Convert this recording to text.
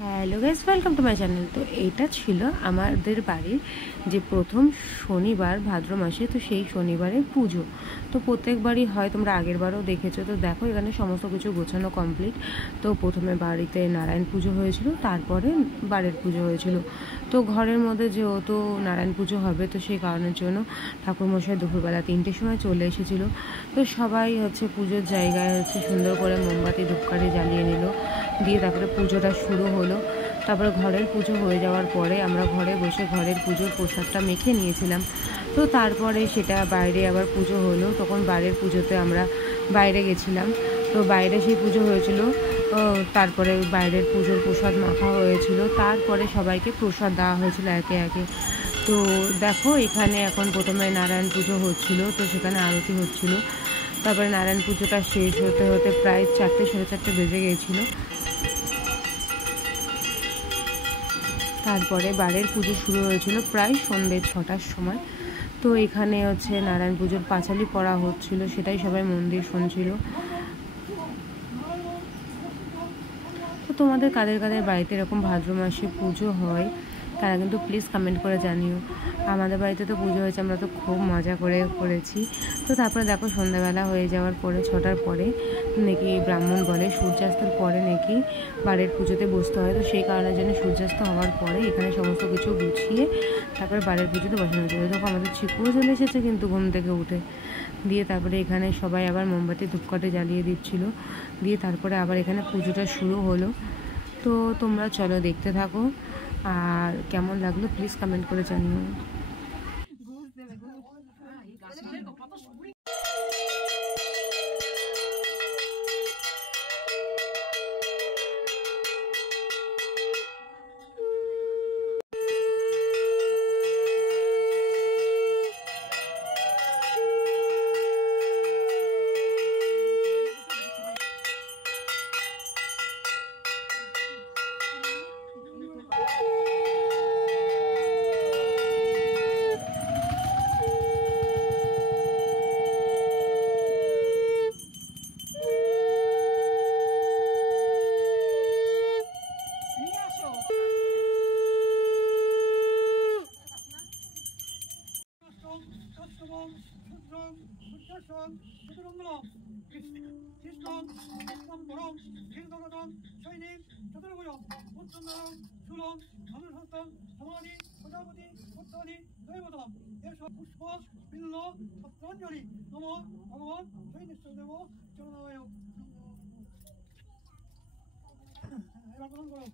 Hello guys, welcome to my channel. তো এইটা ছিল আমাদের বাড়ির যে প্রথম শনিবার ভাদ্র মাসে, তো সেই শনিবারের পুজো। তো প্রত্যেকবারই হয়, তোমরা আগের বারও দেখেছো। তো দেখো এখানে সমস্ত কিছু গোছানো কমপ্লিট। তো প্রথমে বাড়িতে নারায়ণ পুজো হয়েছিল, তারপরে বাড়ির পুজো হয়েছিল। তো ঘরের মধ্যে যেহেতু নারায়ণ পুজো হবে, তো সেই কারণের জন্য ঠাকুরমশাই দুপুরবেলা 3টের সময় চলে এসেছিলো। তো সবাই পুজোর জায়গায় সুন্দর করে মোমবাতি ধূপকাঠি জ্বালিয়ে নিল, দিয়ে তারপরে পুজোটা শুরু হলো। তারপরে ঘরের পুজো হয়ে যাওয়ার পরে আমরা ঘরে বসে ঘরের পুজোর প্রসাদটা মেখে নিয়েছিলাম। তো তারপরে সেটা বাইরে আবার পুজো হলো, তখন বাইরের পুজোতে আমরা বাইরে গেছিলাম। তো বাইরে সেই পুজো হয়েছিল, তারপরে বাইরের পুজোর প্রসাদ মাখা হয়েছিল, তারপরে সবাইকে প্রসাদ দেওয়া হয়েছিল একে একে। তো দেখো এখানে এখন প্রথমে নারায়ণ পুজো হচ্ছিল, তো সেখানে আরতি হচ্ছিল। তারপরে নারায়ণ পুজোটা শেষ হতে হতে প্রায় 4টে সাড়ে 4টে বেজে গিয়েছিলো। তারপরে বাড়ির পুজো শুরু হয়েছিল প্রায় সন্ধ্যে 6টার সময়। তো এখানে নারায়ণ পুজোর পাঁচালি পড়া হচ্ছিল, সেটাই সবাই মন দিয়ে শুনছিল। তো তোমাদের কাদের কাদের বাড়িতে এরকম ভাদ্র মাসে পুজো হয় তারা কিন্তু প্লিজ কমেন্ট করে জানিও। আমাদের বাড়িতে তো পুজো হয়েছে, আমরা তো খুব মজা করে করেছি। তো তারপরে দেখো সন্ধ্যাবেলা হয়ে যাওয়ার পরে 6টার পরে নাকি ব্রাহ্মণ বলে সূর্যাস্তের পরে নাকি বাড়ির পুজোতে বসতে হয়। তো সেই কারণের জন্য সূর্যাস্ত হওয়ার পরে এখানে সমস্ত কিছু গুছিয়ে তারপরে বাড়ির পুজোতে বসানো হয়েছে। দেখো আমাদের চিকুও চলে এসেছে কিন্তু ঘুম থেকে উঠে। দিয়ে তারপরে এখানে সবাই আবার মোমবাতি ধূপকাঠি জ্বালিয়ে দিচ্ছিল। দিয়ে তারপরে আবার এখানে পুজোটা শুরু হলো। তো তোমরা চলো দেখতে থাকো, আর কেমন লাগলো প্লিজ কমেন্ট করে জানিও। এবার প্রথম করো।